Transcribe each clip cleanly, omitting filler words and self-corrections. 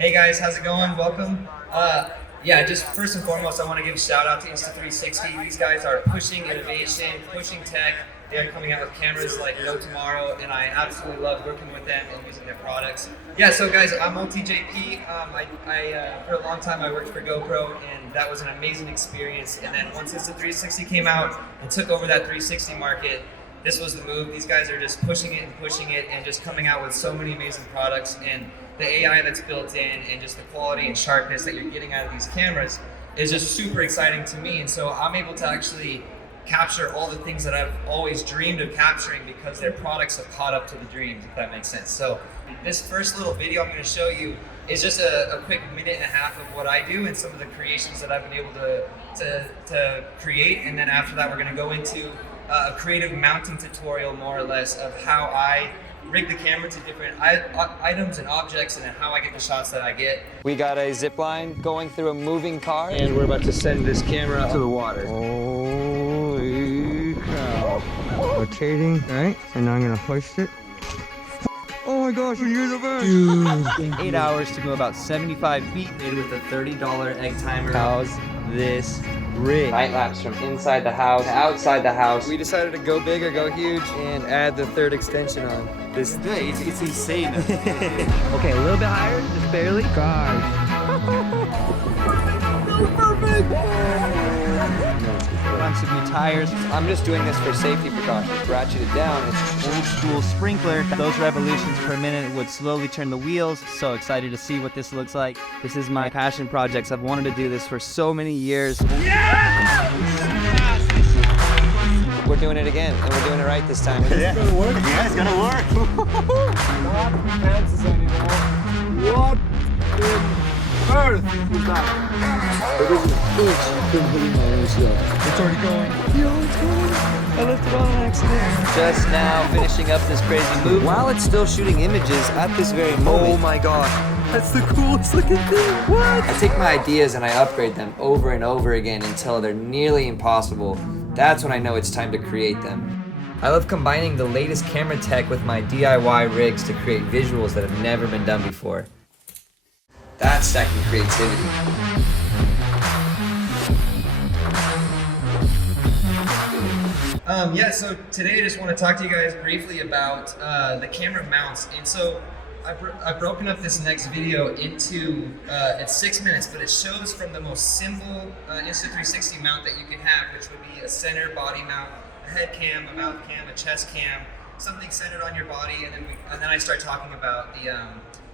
Hey guys, how's it going? Welcome. Yeah, just first and foremost, I want to give a shout out to Insta360. These guys are pushing innovation, pushing tech. They're coming out with cameras like no tomorrow, and I absolutely love working with them and using their products. Yeah, so guys, I'm OTJP. For a long time I worked for GoPro, and that was an amazing experience. And then once Insta360 came out and took over that 360 market, this was the move. These guys are just pushing it and just coming out with so many amazing products. And the AI that's built in and just the quality and sharpness that you're getting out of these cameras is just super exciting to me. And so I'm able to actually capture all the things that I've always dreamed of capturing because their products have caught up to the dreams, if that makes sense. So this first little video I'm going to show you is just a quick minute and a half of what I do and some of the creations that I've been able to create. And then after that, we're going to go into a creative mounting tutorial, more or less, of how I rig the camera to different items and objects and then how I get the shots that I get. We got a zip line going through a moving car. And we're about to send this camera to the water. Holy cow. Rotating, right? And now I'm gonna hoist it. Oh my gosh, you're the best! Dude. 8 hours to go about 75 feet. Made with a $30 egg timer. How's this rig? Night lapse from inside the house to outside the house. We decided to go big or go huge and add the third extension on. This day, it's insane. Okay, a little bit higher, just barely. Guys. On some new tires. I'm just doing this for safety precautions. Ratchet it down. It's Old school sprinkler. Those revolutions per minute would slowly turn the wheels. So excited to see what this looks like. This is my passion projects. I've wanted to do this for so many years. We're doing it again, and we're doing it right this time. Yeah. It's gonna work. Yeah, it's gonna work. Not Kansas anymore. What in earth is that? It's already going. I left it on accident. Just now finishing up this crazy move while it's still shooting images at this very moment. Oh my gosh. That's the coolest looking thing. What? I take my ideas and I upgrade them over and over again until they're nearly impossible. That's when I know it's time to create them. I love combining the latest camera tech with my DIY rigs to create visuals that have never been done before. That's stacking creativity. Yeah, so today I just want to talk to you guys briefly about the camera mounts. And so I've broken up this next video into, it's 6 minutes, but it shows from the most simple Insta360 mount that you can have, which would be a center body mount, a head cam, a mouth cam, a chest cam, something centered on your body, and then I start talking about the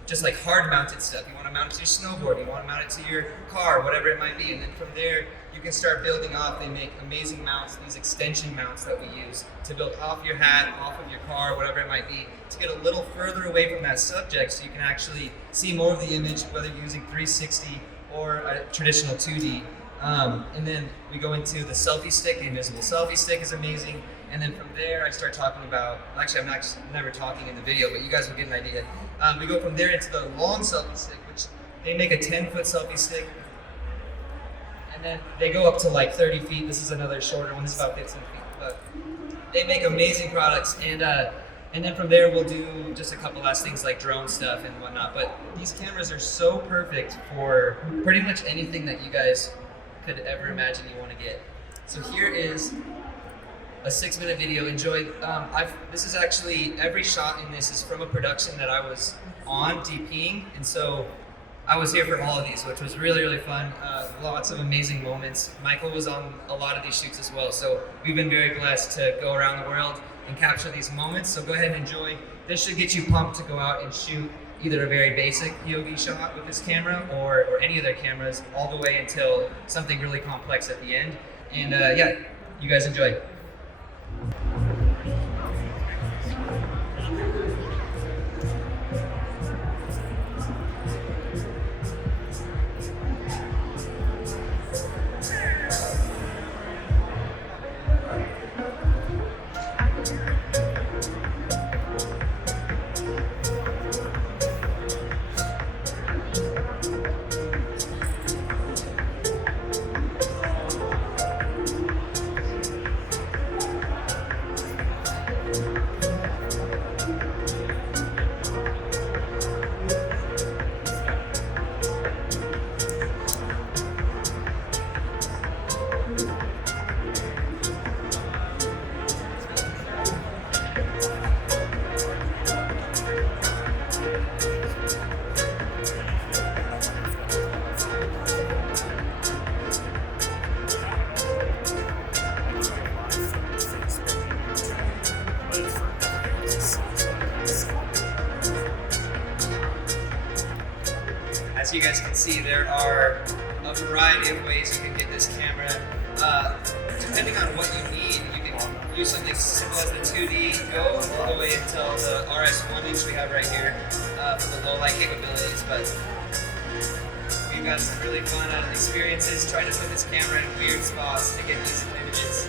just like hard mounted stuff. You want to mount it to your snowboard, you want to mount it to your car, whatever it might be, and then from there you can start building off. They make amazing mounts, these extension mounts that we use to build off your hat, off of your car, whatever it might be, to get a little further away from that subject so you can actually see more of the image, whether you're using 360 or a traditional 2D. And then we go into the selfie stick. The invisible selfie stick is amazing. And then from there, I start talking about, actually I'm never talking in the video, but you guys will get an idea. We go from there into the long selfie stick, which they make a 10-foot selfie stick. And then they go up to like 30 feet. This is another shorter one. This is about 15 feet. But they make amazing products. And then from there, we'll do just a couple last things like drone stuff and whatnot. But these cameras are so perfect for pretty much anything that you guys could ever imagine you want to get. So here is a 6-minute video. Enjoy. This is actually, every shot in this is from a production that I was on DPing, and so I was here for all of these, which was really, really fun. Lots of amazing moments. Michael was on a lot of these shoots as well, so we've been very blessed to go around the world and capture these moments. So go ahead and enjoy. This should get you pumped to go out and shoot either a very basic POV shot with this camera or any of their cameras, all the way until something really complex at the end. And yeah, you guys enjoy. As you guys can see, there are a variety of ways you can get this camera. Depending on what you need, you can use something as simple as the 2D, go all the way until the RS 1-inch we have right here for the low light capabilities. But we've got some really fun experiences trying to put this camera in weird spots to get these images.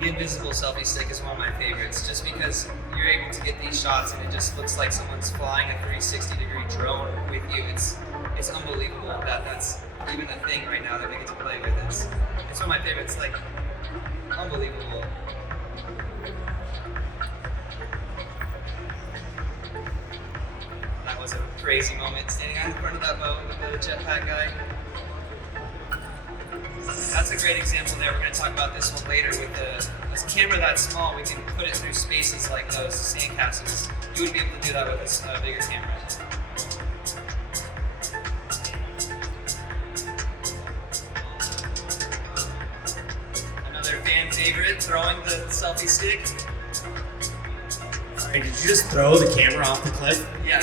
The invisible selfie stick is one of my favorites, just because you're able to get these shots and it just looks like someone's flying a 360-degree drone with you. It's unbelievable that that's even a thing right now that we get to play with. It's one of my favorites, like, unbelievable. That was a crazy moment, standing out in front of that boat with the jetpack guy. That's a great example there. We're going to talk about this one later. With this camera that small, we can put it through spaces like those sandcastles. You wouldn't be able to do that with this bigger camera. Another fan favorite, throwing the selfie stick. Alright, did you just throw the camera off the cliff? Yeah.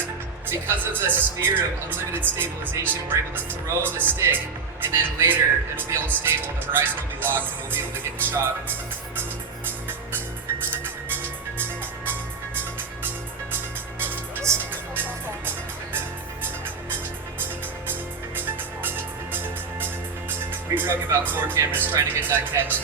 Because of the sphere of unlimited stabilization, we're able to throw the stick, and then later it'll be all stable, the horizon will be locked, and we'll be able to get the shot. We broke about 4 cameras trying to get that catch.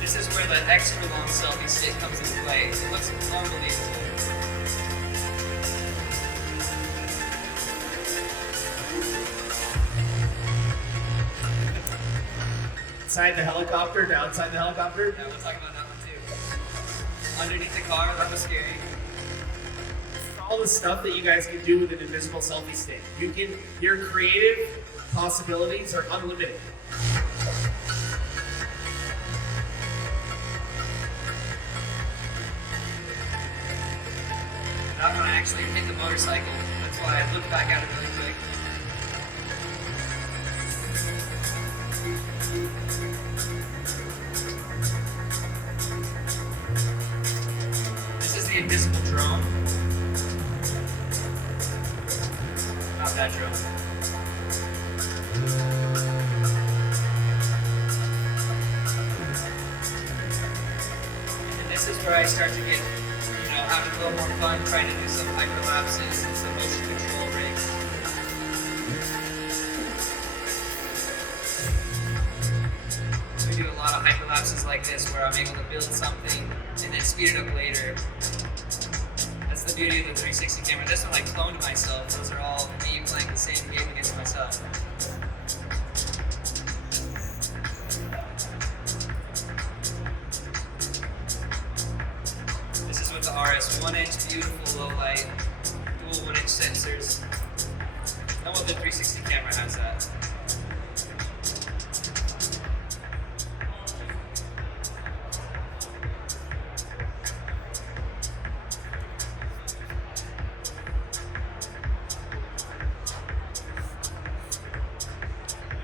This is where the extra long selfie stick comes into play. It looks unbelievable. Inside the helicopter, outside the helicopter? Yeah, we'll talk about that one too. Underneath the car, that was scary. All the stuff that you guys can do with an invisible selfie stick. Your creative possibilities are unlimited. That one actually hit the motorcycle. That's why I looked back at it really quick. This is the invisible drone. Not that drone. And this is where I start to get, having a little more fun, trying to do some hyperlapses and some motion control rigs. So we do a lot of hyperlapses like this where I'm able to build something and then speed it up later. That's the beauty of the 360 camera. This one I cloned myself. Those are all me playing the same game against myself. The RS 1-inch, beautiful low light, dual 1-inch sensors. Not what the 360 camera has that.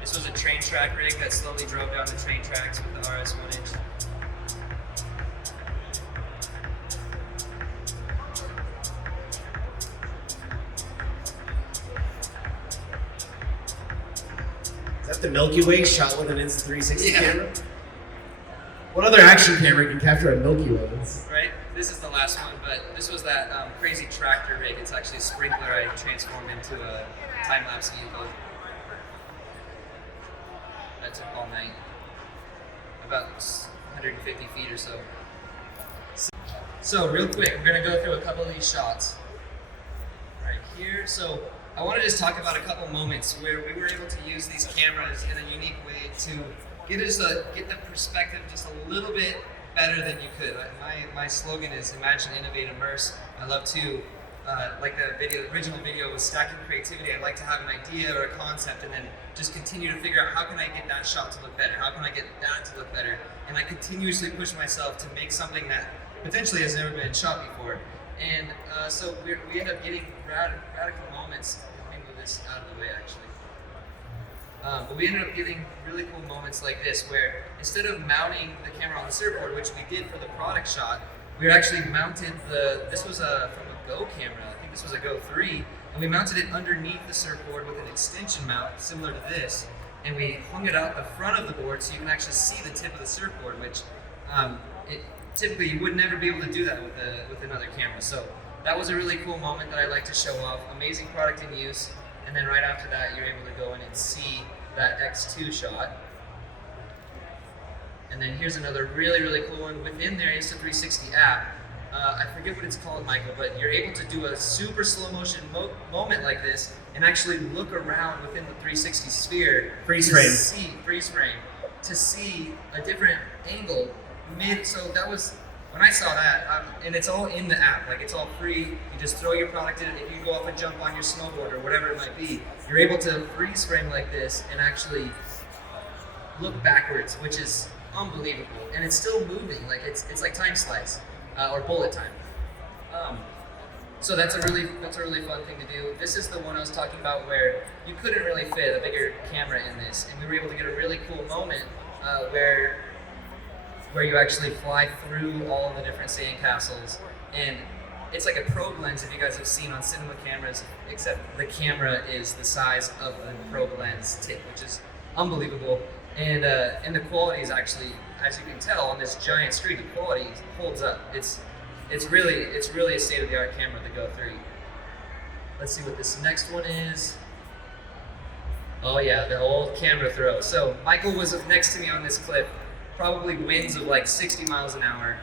This was a train track rig that slowly drove down the train tracks with the RS 1-inch. Is that the Milky Way shot with an Insta360 Yeah. camera? What other action camera can capture a Milky Way? Right? This is the last one, but this was that crazy tractor rig. It's actually a sprinkler I transformed into a time-lapse vehicle. That took all night. About 150 feet or so. So real quick, we're gonna go through a couple of these shots. Right here. So I want to just talk about a couple moments where we were able to use these cameras in a unique way to get the perspective just a little bit better than you could. My slogan is imagine, innovate, immerse. I love to like the original video was stacking creativity. I'd like to have an idea or a concept and then just continue to figure out how can I get that shot to look better? How can I get that to look better? And I continuously push myself to make something that potentially has never been shot before. And so we end up getting radical moments. Let me move this out of the way actually. But we ended up getting really cool moments like this where instead of mounting the camera on the surfboard, which we did for the product shot, we actually mounted this was from a Go camera, I think this was a Go 3, and we mounted it underneath the surfboard with an extension mount similar to this, and we hung it out the front of the board so you can actually see the tip of the surfboard, which typically you would never be able to do that with another camera. So that was a really cool moment that I like to show off. Amazing product in use, and then right after that you're able to go in and see that X2 shot. And then here's another really, really cool one within their Insta360 app. I forget what it's called, Michael, but you're able to do a super slow motion moment like this and actually look around within the 360 sphere. Freeze frame to see a different angle so that was, when I saw that, and it's all in the app, like it's all free, you just throw your product in, if you go off and jump on your snowboard or whatever it might be, you're able to freeze frame like this and actually look backwards, which is unbelievable, and it's still moving, like it's like time slice or bullet time. So that's a really fun thing to do. This is the one I was talking about where you couldn't really fit a bigger camera in this, and we were able to get a really cool moment where you actually fly through all of the different sandcastles, and it's like a probe lens if you guys have seen on cinema cameras, except the camera is the size of the probe lens tip, which is unbelievable. And the quality is actually, as you can tell on this giant screen, the quality holds up. It's really a state-of-the-art camera, the Go 3. Let's see what this next one is. Oh yeah, the old camera throw. So Michael was next to me on this cliff, probably winds of like 60 miles an hour,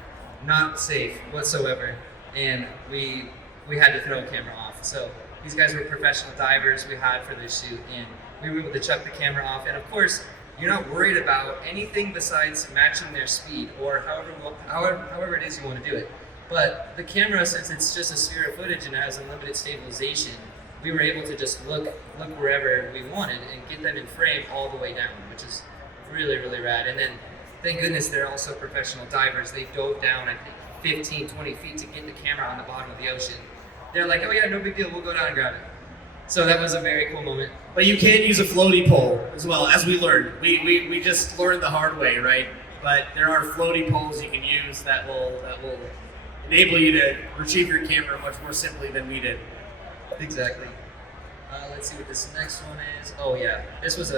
not safe whatsoever, and we had to throw a camera off. So these guys were professional divers we had for this shoot, and we were able to chuck the camera off. And of course, you're not worried about anything besides matching their speed or however it is you want to do it. But the camera, since it's just a sphere of footage and it has unlimited stabilization, we were able to just look wherever we wanted and get them in frame all the way down, which is really, really rad. And then thank goodness they're also professional divers. They dove down, I think, 15, 20 feet to get the camera on the bottom of the ocean. They're like, oh yeah, no big deal, we'll go down and grab it. So that was a very cool moment. But you can use a floaty pole as well, as we learned. We just learned the hard way, right? But there are floaty poles you can use that will enable you to retrieve your camera much more simply than we did. Exactly. Let's see what this next one is. Oh yeah, this was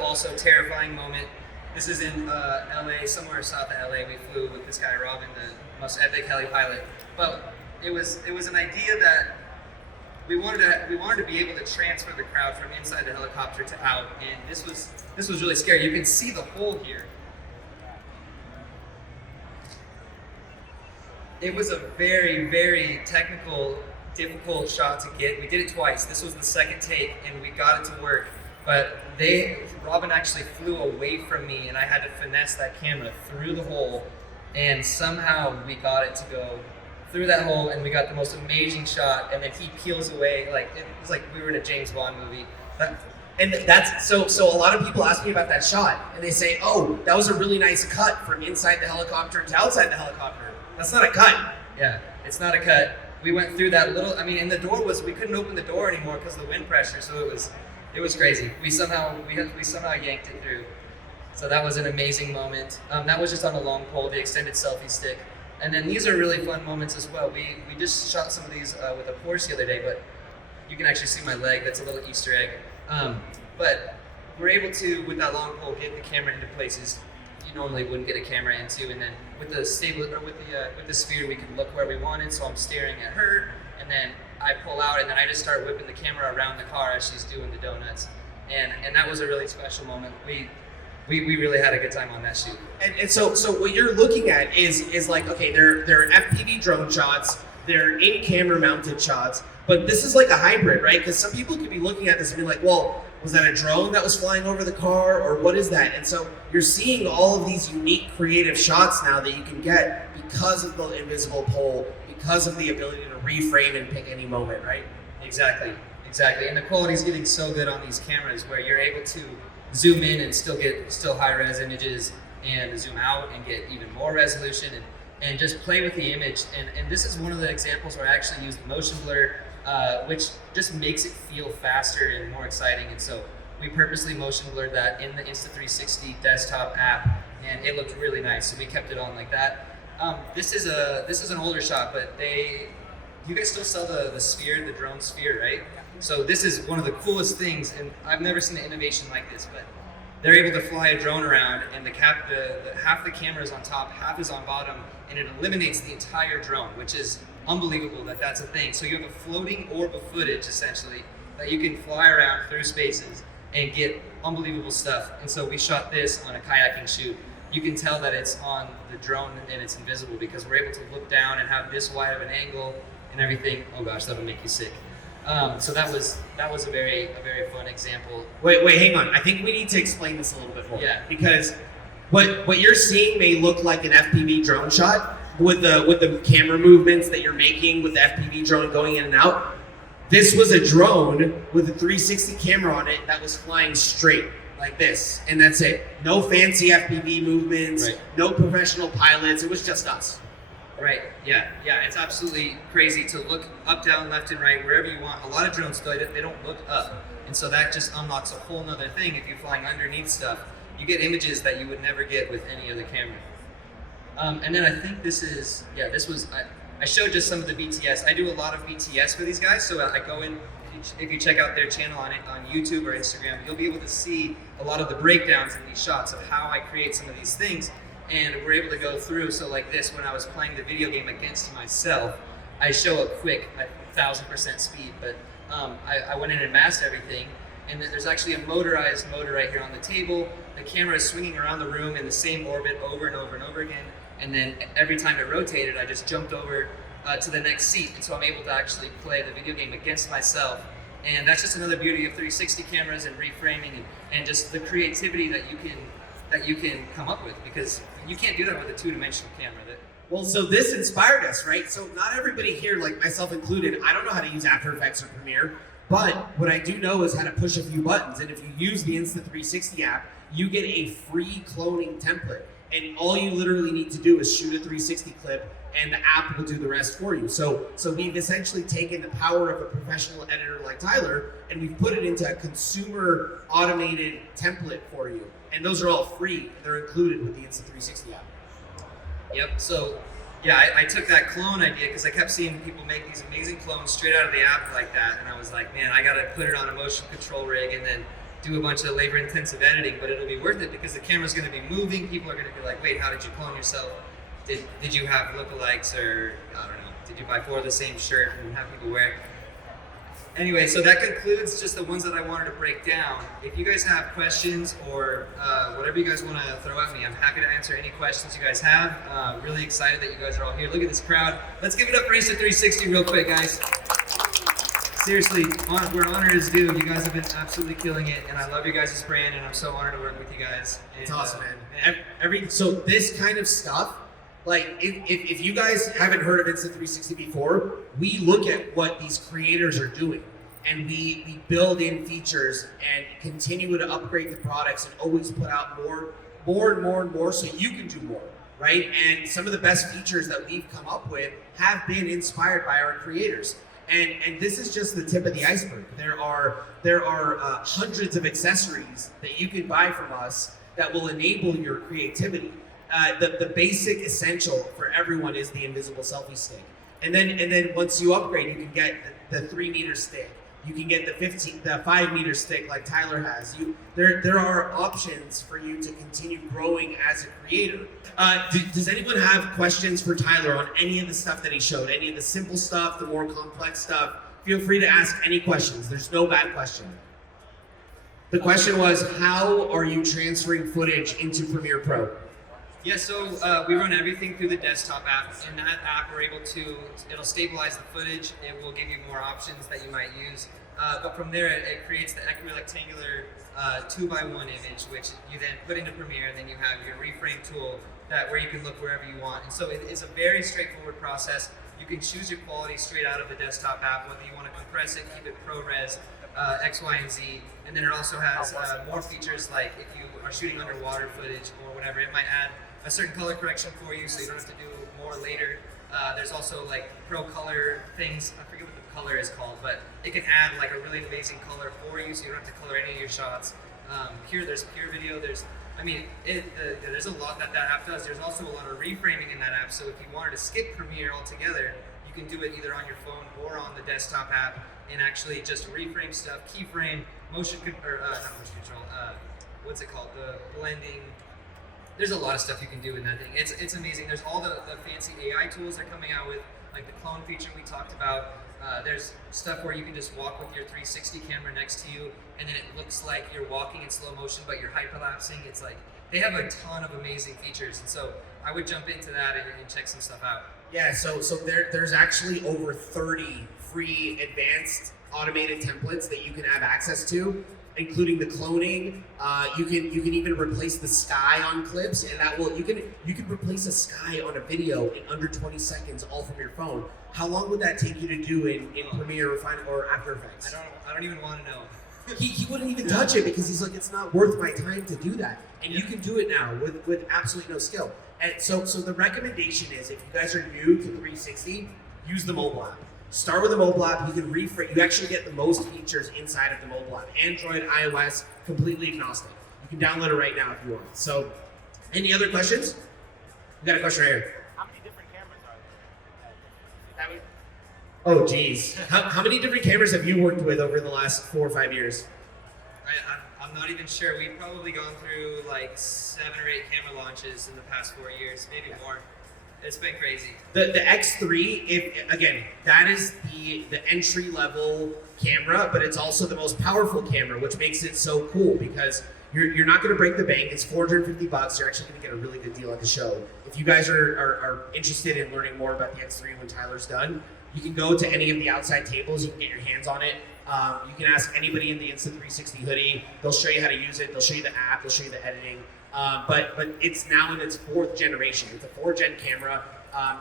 also terrifying moment. This is in LA, somewhere south of LA. We flew with this guy Robin, the most epic heli pilot. But it was an idea that we wanted to be able to transfer the crowd from inside the helicopter to out, and this was really scary. You can see the hole here. It was a very, very technical, difficult shot to get. We did it twice. This was the second take, and we got it to work. But Robin actually flew away from me, and I had to finesse that camera through the hole, and somehow we got it to go through that hole, and we got the most amazing shot. And then he peels away, like it was like we were in a James Bond movie. And that's so a lot of people ask me about that shot, and they say, oh, that was a really nice cut from inside the helicopter to outside the helicopter. That's not a cut. Yeah, it's not a cut. We went through that little, and the door we couldn't open the door anymore because of the wind pressure, so it was crazy. We somehow yanked it through. So that was an amazing moment. That was just on a long pole, the extended selfie stick. And then these are really fun moments as well. We just shot some of these with a Porsche the other day, but you can actually see my leg. That's a little Easter egg. But we're able to, with that long pole, get the camera into places you normally wouldn't get a camera into. And then with the with the sphere, we can look where we wanted. So I'm staring at her, and then I pull out, and then I just start whipping the camera around the car as she's doing the donuts. And that was a really special moment. We really had a good time on that shoot. And so what you're looking at is like, okay, there are FPV drone shots, there are in-camera mounted shots, but this is like a hybrid, right? Because some people could be looking at this and be like, well, was that a drone that was flying over the car, or what is that? And so you're seeing all of these unique creative shots now that you can get because of the invisible pole, because of the ability to reframe and pick any moment, right? Exactly. And the quality is getting so good on these cameras where you're able to zoom in and still get high res images, and zoom out and get even more resolution, and just play with the image. And this is one of the examples where I actually used motion blur, which just makes it feel faster and more exciting. And so we purposely motion blurred that in the Insta360 desktop app, and it looked really nice. So we kept it on like that. This is an older shot, but you guys still sell the sphere, the drone sphere, right? So this is one of the coolest things, and I've never seen an innovation like this, but they're able to fly a drone around, and the half the camera is on top, half is on bottom, and it eliminates the entire drone, which is unbelievable that that's a thing. So you have a floating orb of footage, essentially, that you can fly around through spaces and get unbelievable stuff. And so we shot this on a kayaking shoot. You can tell that it's on the drone and it's invisible because we're able to look down and have this wide of an angle and everything. Oh gosh, that would make you sick. So that was a very fun example. Wait, hang on. I think we need to explain this a little bit more. Yeah. Because what you're seeing may look like an FPV drone shot with the camera movements that you're making with the FPV drone going in and out. This was a drone with a 360 camera on it that was flying straight like this, and that's it. No fancy FPV movements, Right. No professional pilots. It was just us. Right, yeah, it's absolutely crazy to look up, down, left, and right, wherever you want. A lot of drones, they don't look up, and so that just unlocks a whole nother thing. If you're flying underneath stuff, you get images that you would never get with any other camera. And then I think I showed just some of the BTS. I do a lot of BTS for these guys, so I go in, if you check out their channel on YouTube or Instagram, you'll be able to see a lot of the breakdowns in these shots of how I create some of these things. And we're able to go through, so like this, when I was playing the video game against myself, I show a quick 1,000% speed, but I went in and masked everything, and then there's actually a motorized motor right here on the table. The camera is swinging around the room in the same orbit over and over and over again, and then every time it rotated, I just jumped over to the next seat, and so I'm able to actually play the video game against myself. And that's just another beauty of 360 cameras and reframing and just the creativity that you can come up with, because you can't do that with a two-dimensional camera. Well, so this inspired us, right? So not everybody here, like myself included, I don't know how to use After Effects or Premiere, but what I do know is how to push a few buttons. And if you use the Insta360 app, you get a free cloning template. And all you literally need to do is shoot a 360 clip, and the app will do the rest for you. So we've essentially taken the power of a professional editor like Tyler, and we've put it into a consumer automated template for you. And those are all free. They're included with the Insta360 app. Yep, so yeah, I took that clone idea because I kept seeing people make these amazing clones straight out of the app like that, and I was like, man, I gotta put it on a motion control rig and then do a bunch of labor-intensive editing, but it'll be worth it because the camera's gonna be moving. People are gonna be like, wait, how did you clone yourself? Did you have lookalikes, or I don't know, did you buy 4 of the same shirt and have people wear it? Anyway, so that concludes just the ones that I wanted to break down. If you guys have questions or whatever you guys want to throw at me, I'm happy to answer any questions you guys have. Really excited that you guys are all here. Look at this crowd. Let's give it up for Insta360 real quick, guys. Seriously, where honor is due. You guys have been absolutely killing it, and I love your guys' brand, and I'm so honored to work with you guys. And, It's awesome, man. So this kind of stuff, like if you guys haven't heard of Insta360 before, we look at what these creators are doing, and we build in features and continue to upgrade the products and always put out more and more so you can do more, right? And some of the best features that we've come up with have been inspired by our creators. And this is just the tip of the iceberg. There are hundreds of accessories that you can buy from us that will enable your creativity. The basic essential for everyone is the invisible selfie stick. And then once you upgrade, you can get the 3-meter stick. You can get the 5-meter stick like Tyler has. There are options for you to continue growing as a creator. Does anyone have questions for Tyler on any of the stuff that he showed? Any of the simple stuff, the more complex stuff? Feel free to ask any questions. There's no bad question. The question was, how are you transferring footage into Premiere Pro? Yeah, so we run everything through the desktop app. In that app, we're able to, it'll stabilize the footage. It will give you more options that you might use. But from there, it creates the equirectangular 2x1 image, which you then put into Premiere, and then you have your reframe tool where you can look wherever you want. And so it's a very straightforward process. You can choose your quality straight out of the desktop app, whether you want to compress it, keep it ProRes, X, Y, and Z. And then it also has more features like if you are shooting underwater footage or whatever, it might add a certain color correction for you so you don't have to do more later. There's also like pro color things. I forget what the color is called, but it can add like a really amazing color for you so you don't have to color any of your shots. There's pure video. There's a lot that app does. There's also a lot of reframing in that app. So if you wanted to skip Premiere altogether, you can do it either on your phone or on the desktop app and actually just reframe stuff, keyframe, not motion control. What's it called? The blending. There's a lot of stuff you can do in that thing. It's amazing. There's all the fancy AI tools they're coming out with, like the clone feature we talked about. There's stuff where you can just walk with your 360 camera next to you, and then it looks like you're walking in slow motion, but you're hyperlapsing. It's like, they have a ton of amazing features, and so I would jump into that and check some stuff out. Yeah, so there's actually over 30 free advanced automated templates that you can have access to, including the cloning. You can even replace the sky on clips, and you can replace a sky on a video in under 20 seconds, all from your phone. How long would that take you to do in Premiere or After Effects? I don't even want to know. He wouldn't even touch it because he's like, it's not worth my time to do that. And you can do it now with absolutely no skill. And so the recommendation is, if you guys are new to 360, use the mobile app. Start with the mobile app. You can reframe. You actually get the most features inside of the mobile app. Android, iOS, completely agnostic. You can download it right now if you want. So, any other questions? We got a question right here. How many different cameras are there? Oh, geez. How many different cameras have you worked with over the last 4 or 5 years? I'm not even sure. We've probably gone through like 7 or 8 camera launches in the past 4 years, maybe more. It's been crazy. The X3, again, that is the entry level camera, but it's also the most powerful camera, which makes it so cool because you're not going to break the bank. It's $450. You're actually going to get a really good deal at the show. If you guys are interested in learning more about the X3 when Tyler's done, you can go to any of the outside tables. You can get your hands on it. You can ask anybody in the Insta360 hoodie. They'll show you how to use it. They'll show you the app. They'll show you the editing. But it's now in its 4th generation. It's a 4th gen camera.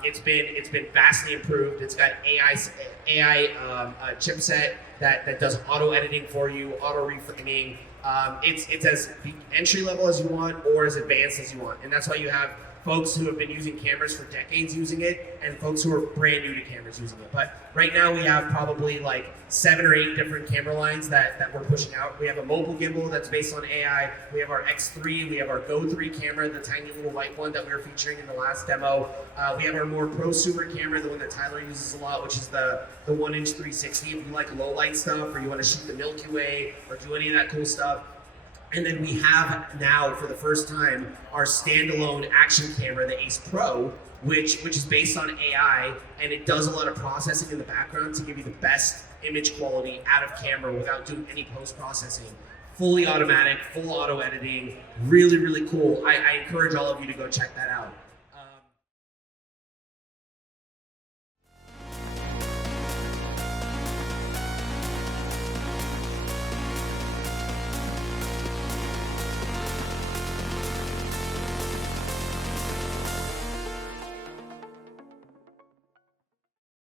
It's been vastly improved. It's got AI chipset that does auto editing for you, auto reframing. It's as entry level as you want or as advanced as you want, and that's why you have folks who have been using cameras for decades using it, and folks who are brand new to cameras using it. But right now we have probably like 7 or 8 different camera lines that we're pushing out. We have a mobile gimbal that's based on AI. We have our X3. We have our Go 3 camera, the tiny little white one that we were featuring in the last demo. We have our more prosumer camera, the one that Tyler uses a lot, which is the 1-inch 360. If you like low light stuff or you want to shoot the Milky Way or do any of that cool stuff. And then we have now, for the first time, our standalone action camera, the Ace Pro, which is based on AI, and it does a lot of processing in the background to give you the best image quality out of camera without doing any post-processing. Fully automatic, full auto editing, really, really cool. I encourage all of you to go check that out.